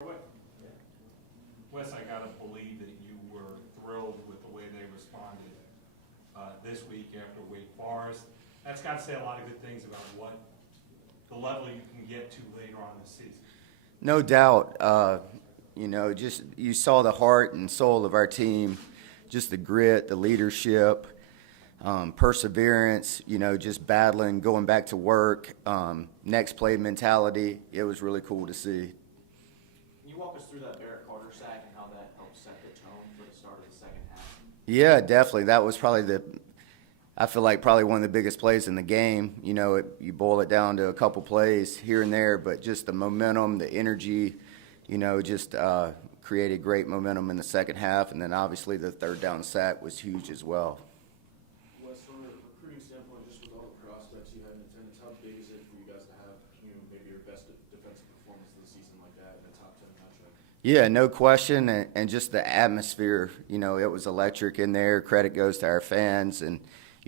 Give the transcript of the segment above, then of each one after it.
Wes, I gotta believe that you were thrilled with the way they responded this week after Wake Forest. That's got to say a lot of good things about what the level you can get to later on this season. No doubt. Just you saw the heart and soul of our team, just the grit, the leadership, perseverance, just battling, going back to work, next play mentality. It was really cool to see. Can you walk us through that Barrett Carter sack and how that helped set the tone for the start of the second half? Yeah, definitely. That was probably I feel like probably one of the biggest plays in the game. You boil it down to a couple plays here and there, but just the momentum, the energy, just created great momentum in the second half. And then obviously the third down sack was huge as well. Wes, from a recruiting standpoint, just with all the prospects you had in attendance, how big is it for you guys to have, maybe your best defensive performance of the season like that in a top 10 matchup? Yeah, no question. And just the atmosphere, it was electric in there. Credit goes to our fans. And,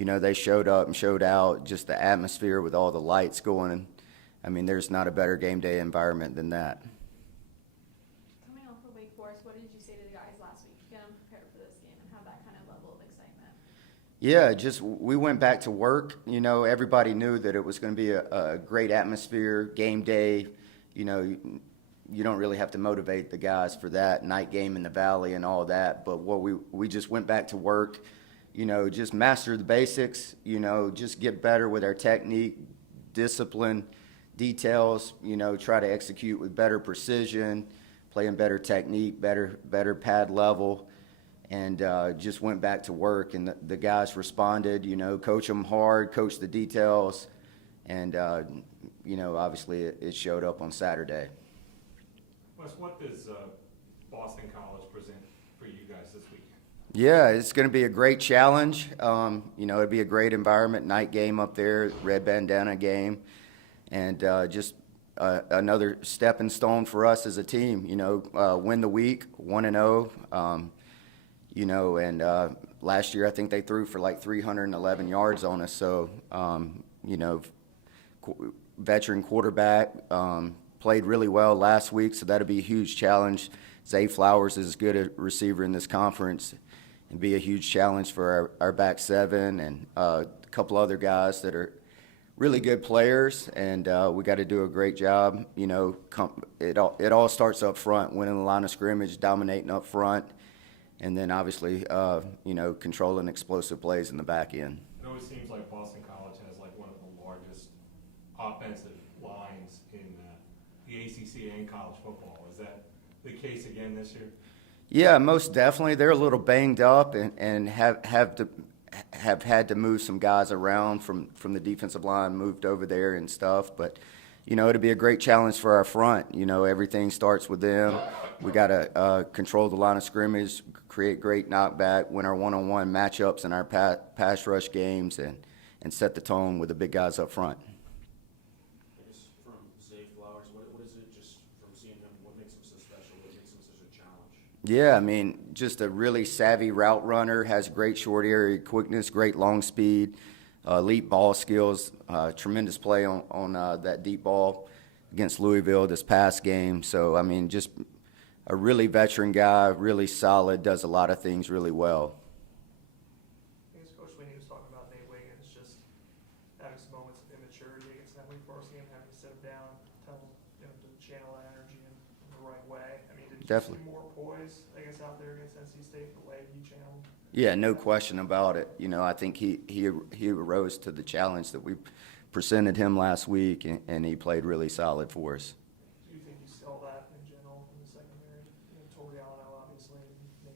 they showed up and showed out. Just the atmosphere with all the lights going. I mean, there's not a better game day environment than that. Coming off of Wake Forest, what did you say to the guys last week to get them prepared for this game and have that kind of level of excitement? Yeah, just we went back to work. Everybody knew that it was going to be a great atmosphere, game day. You don't really have to motivate the guys for that night game in the Valley and all that. But what we just went back to work. Just master the basics. Just get better with our technique, discipline, details. Try to execute with better precision, playing better technique, better pad level. And just went back to work, and the guys responded, coach them hard, coach the details, and, obviously it showed up on Saturday. Wes, what does Boston College present for you guys this weekend? Yeah, it's going to be a great challenge. It'd be a great environment, night game up there, red bandana game, and just another stepping stone for us as a team. Win the week, 1-0. And last year I think they threw for like 311 yards on us. So, veteran quarterback, played really well last week, so that'll be a huge challenge. Zay Flowers is as good a receiver in this conference and be a huge challenge for our back seven and a couple other guys that are really good players, and we got to do a great job. It all starts up front, winning the line of scrimmage, dominating up front, and then obviously, controlling explosive plays in the back end. It always seems like Boston College has like one of the largest offensive lines in the ACC and college football. Is that the case again this year? Yeah, most definitely. They're a little banged up and have had to move some guys around from the defensive line, moved over there and stuff. But, it'll be a great challenge for our front. Everything starts with them. We got to control the line of scrimmage, create great knockback, win our one-on-one matchups in our pass rush games, and set the tone with the big guys up front. I guess from Zay Flowers, what is it just from seeing him, what makes him so special, what makes him such a challenge? Yeah, I mean, just a really savvy route runner, has great short area quickness, great long speed, elite ball skills, tremendous play on that deep ball against Louisville this past game. So, I mean, just a really veteran guy, really solid, does a lot of things really well. I guess Coach Sweeney was talking about Nate Wiggins just having some moments of immaturity against that Wake Forest game, having to sit him down, tell him to channel that energy in the right way. I mean, did you Definitely. see more poise, I guess, out there against NC State the way he channeled? Yeah, no question about it. I think he arose to the challenge that we presented him last week, and he played really solid for us. Do you think you saw that in general in the secondary? Toriano, obviously, Nate.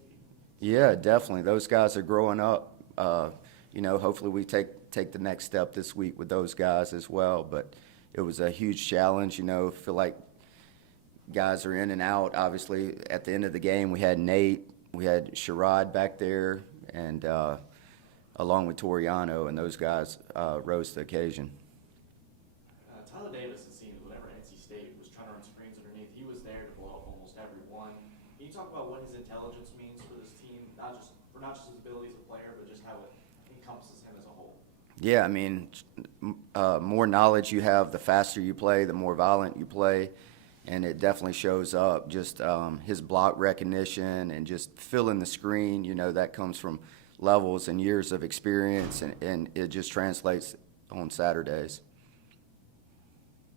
Yeah, definitely. Those guys are growing up. Hopefully we take the next step this week with those guys as well. But it was a huge challenge. Feel like guys are in and out. Obviously, at the end of the game, we had Nate, we had Sherrod back there, and along with Toriano, and those guys rose to the occasion. Tyler Davis, it seems, whenever NC State was trying to run screens underneath, he was there to blow up almost every one. Can you talk about what his intelligence means for this team, not just his ability as a player, but just how it encompasses him as a whole? Yeah, I mean, more knowledge you have, the faster you play, the more violent you play. and it definitely shows up. Just his block recognition and just filling the screen, that comes from levels and years of experience, and it just translates on Saturdays.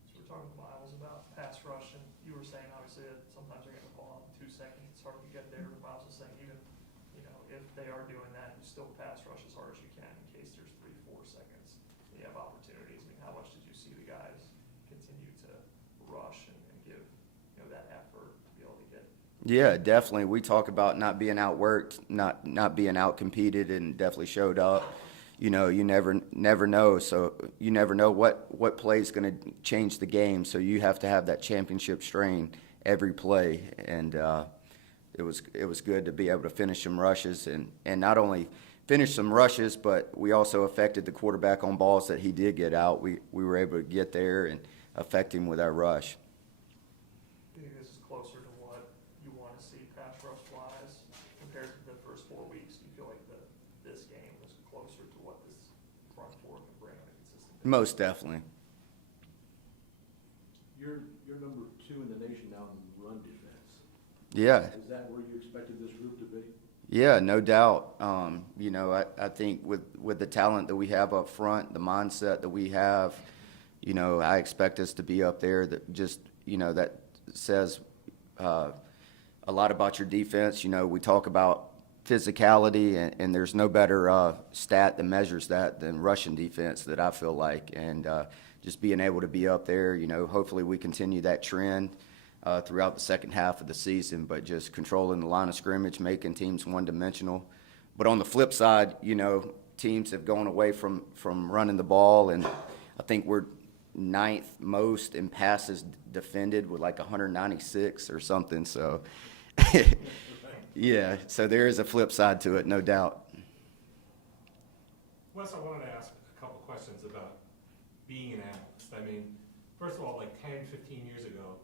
So we're talking to Miles about pass rush, and you were saying obviously that sometimes they're getting the ball in 2 seconds, it's hard to get there, but Miles was saying even, if they are doing that, you still pass rush as hard as you can in case there's 3-4 seconds. You have opportunities. I mean, how much did you see the guys continue to rush and give, that effort to be able to get? Yeah, definitely. We talk about not being outworked, not being outcompeted, and definitely showed up. You never know. So you never know what play is going to change the game. So you have to have that championship strain every play. And it was good to be able to finish some rushes, and not only finish some rushes, but we also affected the quarterback on balls that he did get out. We were able to get there and affect him with our rush. Do you think this is closer to what you want to see pass rush wise compared to the first 4 weeks? Do you feel like this game was closer to what this front four can bring on a consistent basis? Most definitely. You're number 2 in the nation now in run defense. Yeah. Is that where you expected this group to be? Yeah, no doubt. I think with the talent that we have up front, the mindset that we have, I expect us to be up there. That just, that says a lot about your defense. We talk about physicality, and there's no better stat that measures that than rushing defense, that I feel like. And just being able to be up there, hopefully we continue that trend throughout the second half of the season, but just controlling the line of scrimmage, making teams one-dimensional. But on the flip side, teams have gone away from running the ball, and I think we're 9th most in passes defended with like 196 or something. So, yeah, so there is a flip side to it, no doubt. Wes, I wanted to ask a couple questions about being an analyst. I mean, first of all, like 10, 15 years ago,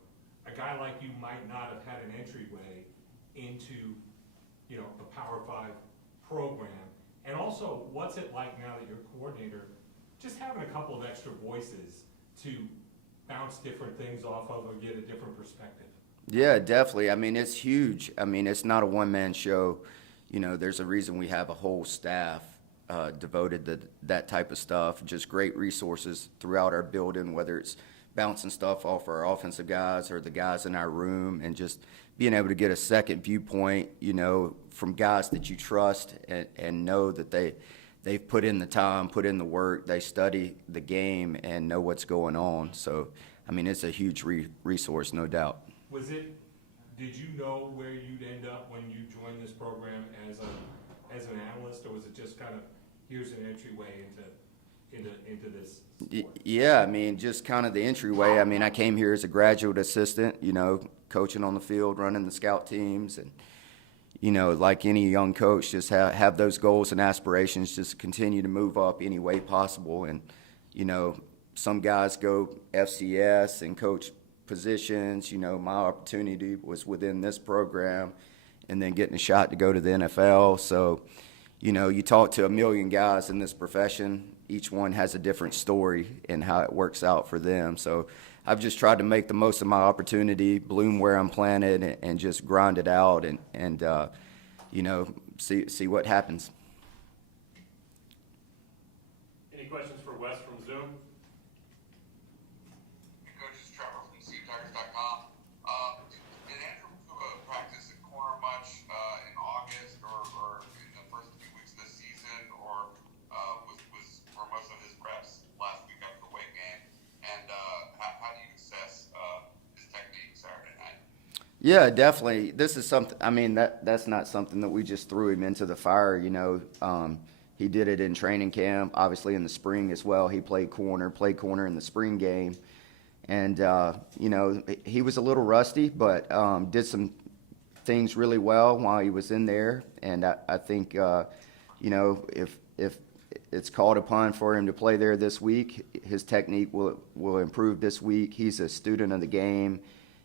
a guy like you might not have had an entryway into, a Power 5 program. And also, what's it like now that you're a coordinator, just having a couple of extra voices to bounce different things off of or get a different perspective? Yeah, definitely. I mean, it's huge. I mean, it's not a one-man show. There's a reason we have a whole staff devoted to that type of stuff, just great resources throughout our building, whether it's bouncing stuff off our offensive guys or the guys in our room, and just being able to get a second viewpoint, from guys that you trust and know that they've put in the time, put in the work, they study the game and know what's going on. So, I mean, it's a huge resource, no doubt. Did you know where you'd end up when you joined this program as an analyst, or was it just kind of, here's an entryway into this sport? Yeah, I mean, just kind of the entryway. I mean, I came here as a graduate assistant, coaching on the field, running the scout teams, and, like any young coach, just have those goals and aspirations, just continue to move up any way possible. And, some guys go FCS and coach positions. My opportunity was within this program, and then getting a shot to go to the NFL. So, you talk to a million guys in this profession, each one has a different story and how it works out for them. So I've just tried to make the most of my opportunity, bloom where I'm planted, and just grind it out and see what happens. Any questions for Wes from Zoom? Coach, it's Trevor from CUTigers.com. Did Andrew practice at corner much in August or in the first few weeks of the season, or were most of his reps last week after the weight game? And how do you assess his technique Saturday night? Yeah, definitely. This is something. I mean, that's not something that we just threw him into the fire. He did it in training camp, obviously in the spring as well. He played corner in the spring game. And, he was a little rusty, but did some things really well while he was in there. And I think, if it's called upon for him to play there this week, his technique will improve this week. He's a student of the game,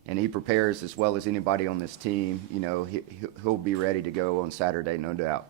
and he prepares as well as anybody on this team. He'll be ready to go on Saturday, no doubt.